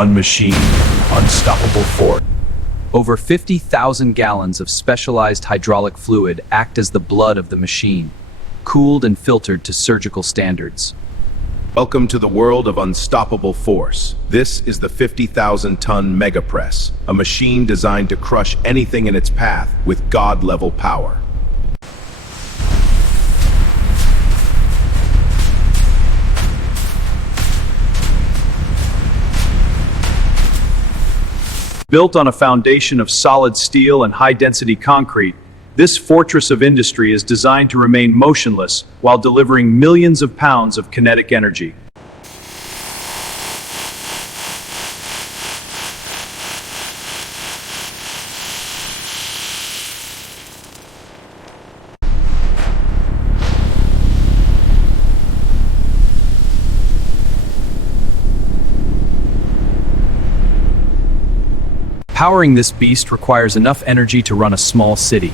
One machine, unstoppable force. Over 50,000 gallons of specialized hydraulic fluid act as the blood of the machine, cooled and filtered to surgical standards. Welcome to the world of unstoppable force. This is the 50,000-ton mega press, a machine designed to crush anything in its path with God-level power. Built on a foundation of solid steel and high-density concrete, this fortress of industry is designed to remain motionless while delivering millions of pounds of kinetic energy. Powering this beast requires enough energy to run a small city.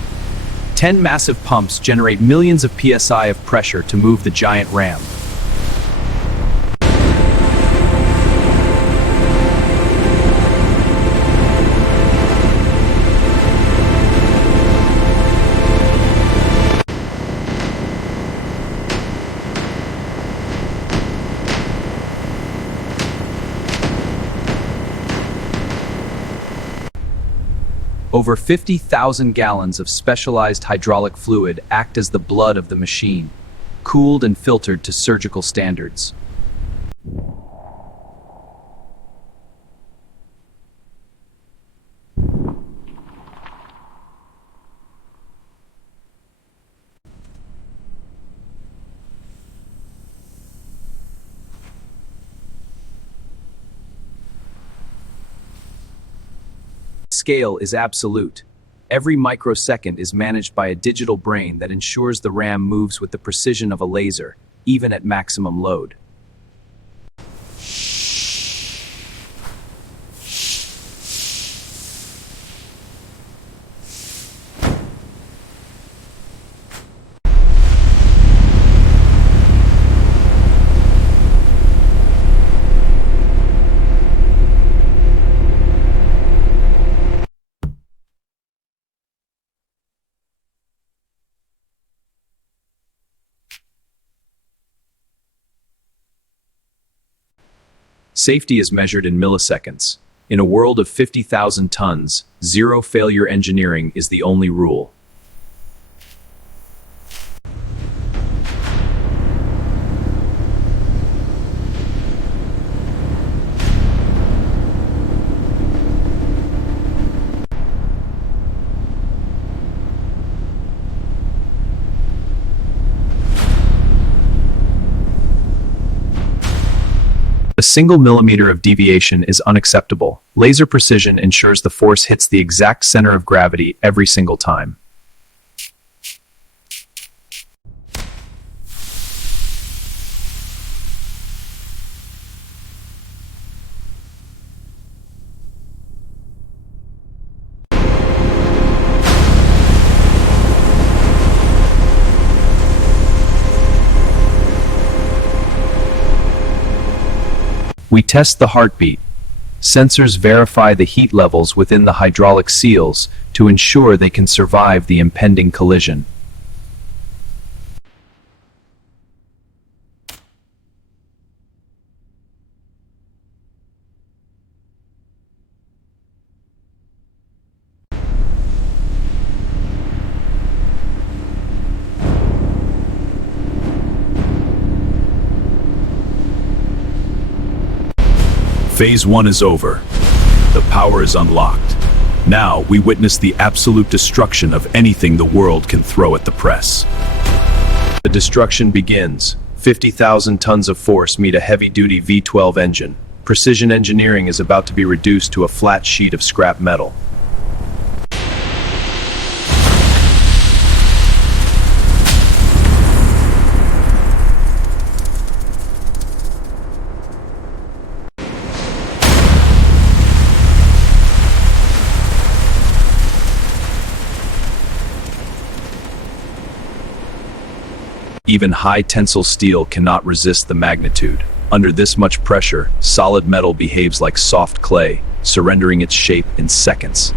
10 massive pumps generate millions of psi of pressure to move the giant ram. Over 50,000 gallons of specialized hydraulic fluid act as the blood of the machine, cooled and filtered to surgical standards. Scale is absolute. Every microsecond is managed by a digital brain that ensures the ram moves with the precision of a laser, even at maximum load. Safety is measured in milliseconds. In a world of 50,000 tons, zero failure engineering is the only rule. A single millimeter of deviation is unacceptable. Laser precision ensures the force hits the exact center of gravity every single time. We test the heartbeat. Sensors verify the heat levels within the hydraulic seals to ensure they can survive the impending collision. Phase 1 is over. The power is unlocked. Now we witness the absolute destruction of anything the world can throw at the press. The destruction begins. 50,000 tons of force meet a heavy-duty V12 engine. Precision engineering is about to be reduced to a flat sheet of scrap metal. Even high tensile steel cannot resist the magnitude. Under this much pressure, solid metal behaves like soft clay, surrendering its shape in seconds.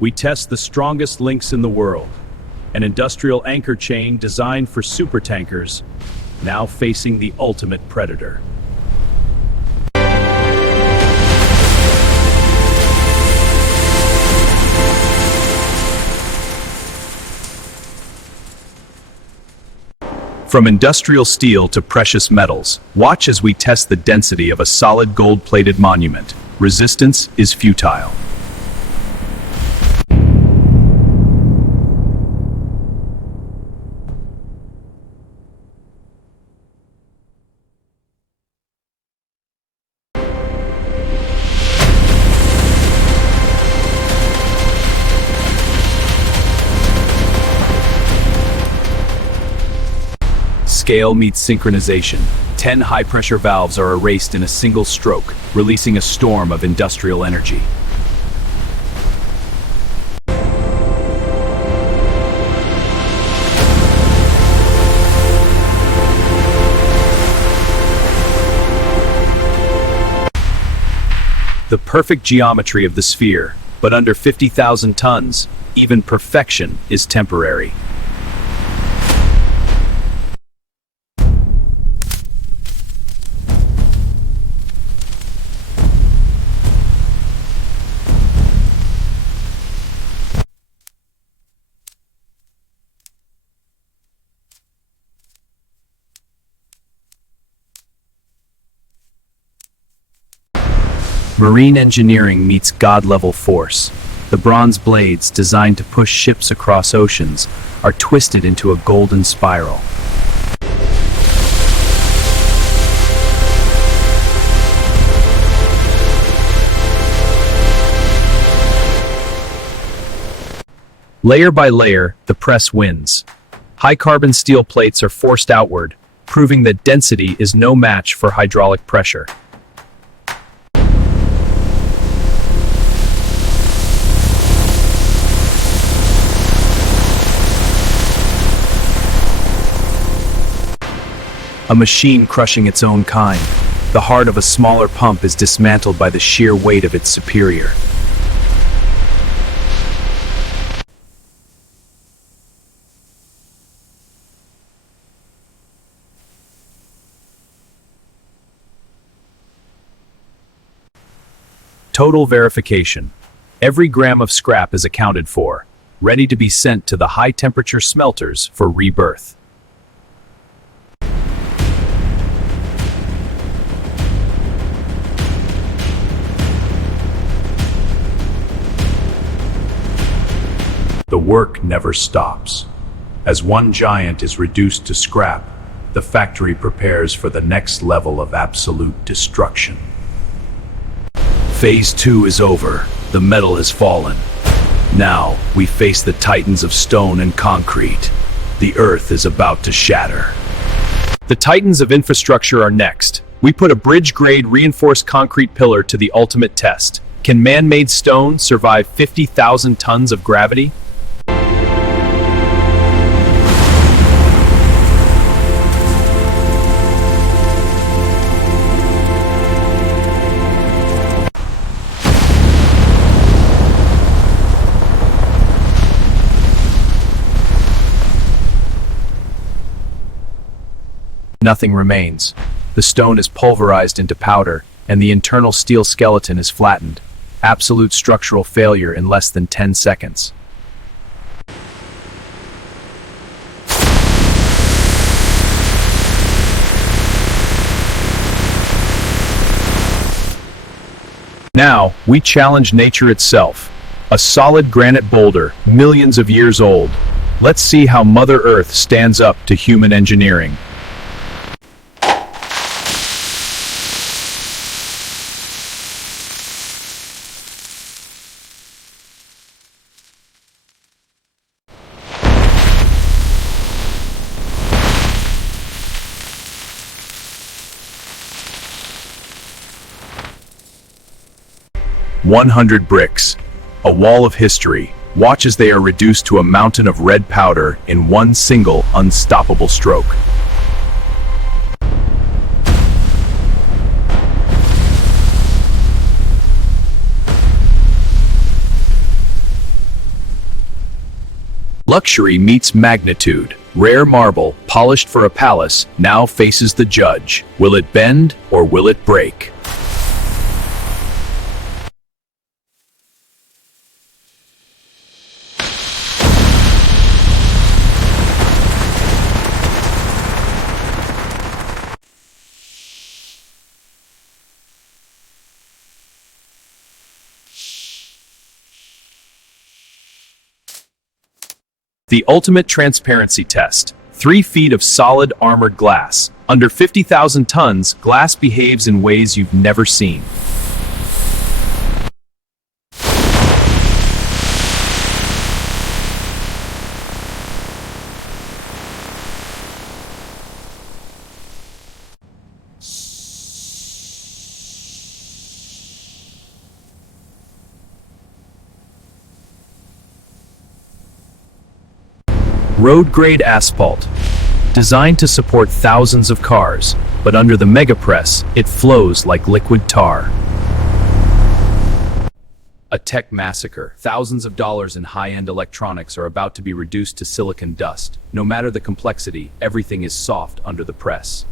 We test the strongest links in the world, an industrial anchor chain designed for supertankers, now facing the ultimate predator. From industrial steel to precious metals, watch as we test the density of a solid gold-plated monument. Resistance is futile. Scale meets synchronization. 10 high-pressure valves are erased in a single stroke, releasing a storm of industrial energy. The perfect geometry of the sphere, but under 50,000 tons, even perfection is temporary. Marine engineering meets God-level force. The bronze blades, designed to push ships across oceans, are twisted into a golden spiral. Layer by layer, the press wins. High-carbon steel plates are forced outward, proving that density is no match for hydraulic pressure. A machine crushing its own kind. The heart of a smaller pump is dismantled by the sheer weight of its superior. Total verification. Every gram of scrap is accounted for, ready to be sent to the high-temperature smelters for rebirth. The work never stops. As one giant is reduced to scrap, the factory prepares for the next level of absolute destruction. Phase 2 is over. The metal has fallen. Now, we face the titans of stone and concrete. The earth is about to shatter. The titans of infrastructure are next. We put a bridge-grade reinforced concrete pillar to the ultimate test. Can man-made stone survive 50,000 tons of gravity? Nothing remains. The stone is pulverized into powder, and the internal steel skeleton is flattened. Absolute structural failure in less than 10 seconds. Now, we challenge nature itself. A solid granite boulder, millions of years old. Let's see how Mother Earth stands up to human engineering. 100 bricks. A wall of history. Watch as they are reduced to a mountain of red powder in one single unstoppable stroke. Luxury meets magnitude. Rare marble, polished for a palace, now faces the judge. Will it bend or will it break? The ultimate transparency test. 3 feet of solid armored glass. Under 50,000 tons, glass behaves in ways you've never seen. Road-grade asphalt, designed to support thousands of cars, but under the megapress, it flows like liquid tar. A tech massacre. Thousands of dollars in high-end electronics are about to be reduced to silicon dust. No matter the complexity, everything is soft under the press.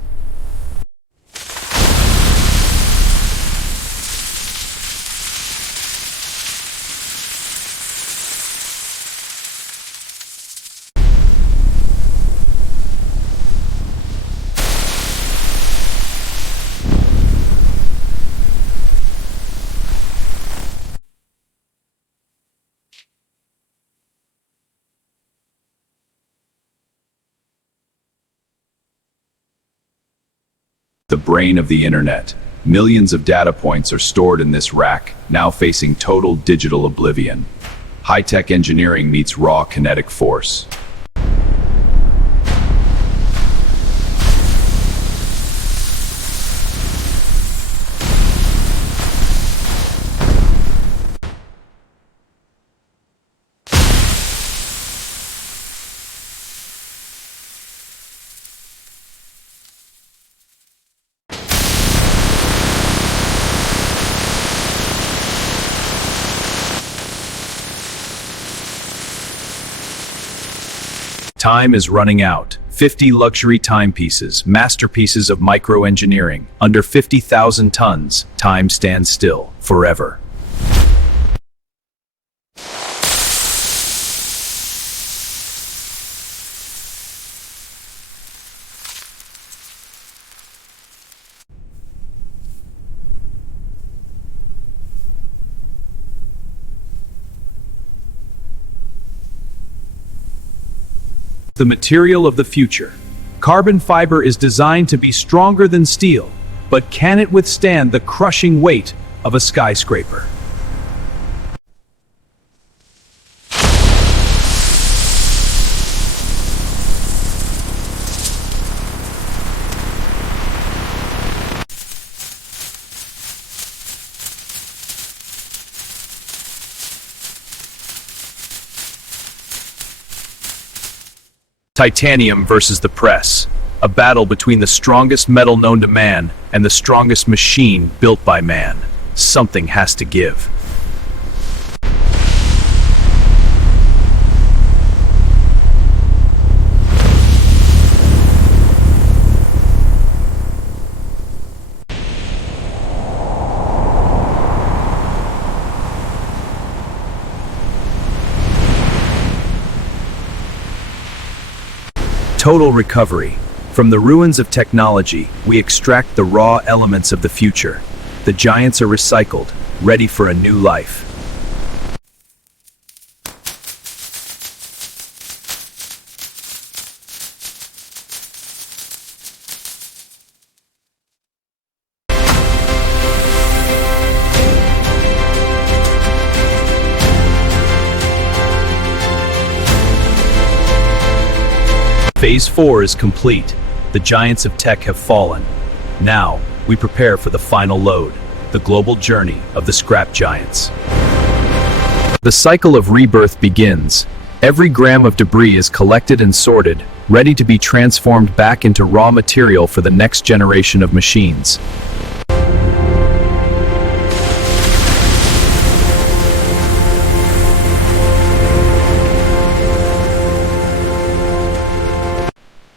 The brain of the internet. Millions of data points are stored in this rack, now facing total digital oblivion. High-tech engineering meets raw kinetic force. Time is running out. 50 luxury timepieces, masterpieces of microengineering. Under 50,000 tons, time stands still, forever. The material of the future. Carbon fiber is designed to be stronger than steel, but can it withstand the crushing weight of a skyscraper? Titanium versus the press. A battle between the strongest metal known to man and the strongest machine built by man. Something has to give. Total recovery. From the ruins of technology, we extract the raw elements of the future. The giants are recycled, ready for a new life. Phase 4 is complete. The giants of tech have fallen. Now, we prepare for the final load. the global journey of the scrap giants. The cycle of rebirth begins. Every gram of debris is collected and sorted, ready to be transformed back into raw material for the next generation of machines.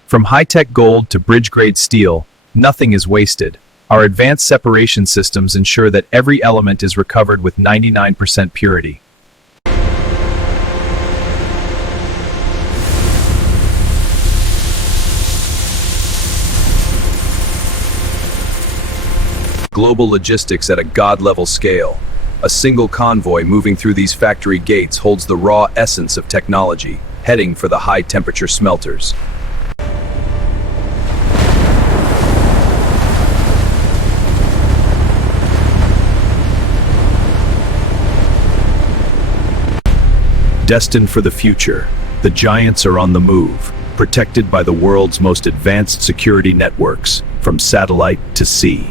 From high-tech gold to bridge-grade steel, nothing is wasted. Our advanced separation systems ensure that every element is recovered with 99% purity. Global logistics at a god-level scale. A single convoy moving through these factory gates holds the raw essence of technology, heading for the high-temperature smelters. Destined for the future, the giants are on the move, protected by the world's most advanced security networks, from satellite to sea.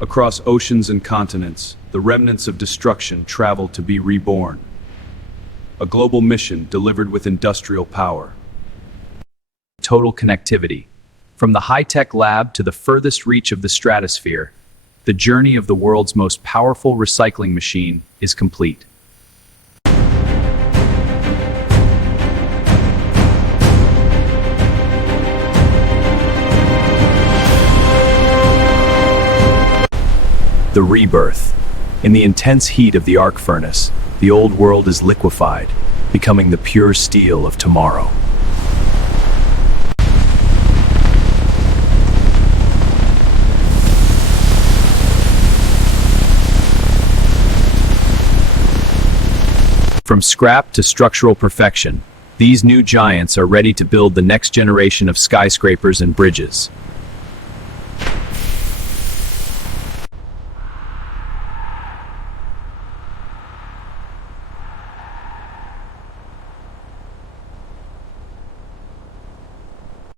Across oceans and continents, the remnants of destruction travel to be reborn. A global mission delivered with industrial power. Total connectivity. From the high-tech lab to the furthest reach of the stratosphere, the journey of the world's most powerful recycling machine is complete. The rebirth. In the intense heat of the arc furnace, the old world is liquefied, becoming the pure steel of tomorrow. From scrap to structural perfection, these new giants are ready to build the next generation of skyscrapers and bridges.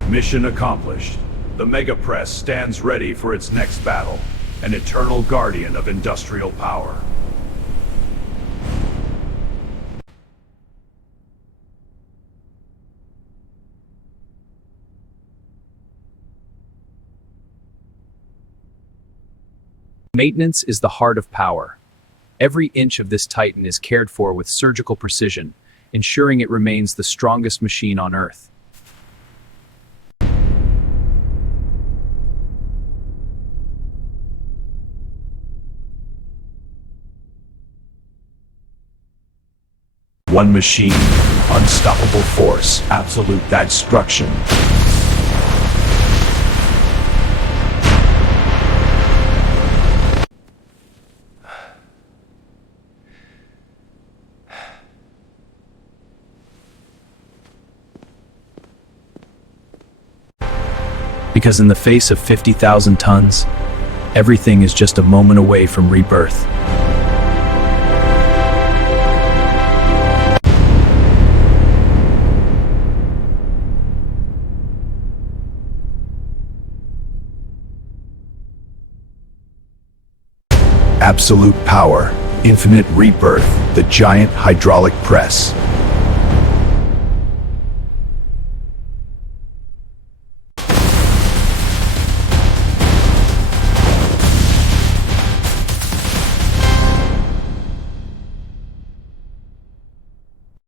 Mission accomplished. The Mega Press stands ready for its next battle, an eternal guardian of industrial power. Maintenance is the heart of power. Every inch of this Titan is cared for with surgical precision, ensuring it remains the strongest machine on Earth. One machine, unstoppable force, absolute destruction. Because in the face of 50,000 tons, everything is just a moment away from rebirth. Absolute power, infinite rebirth, the giant hydraulic press.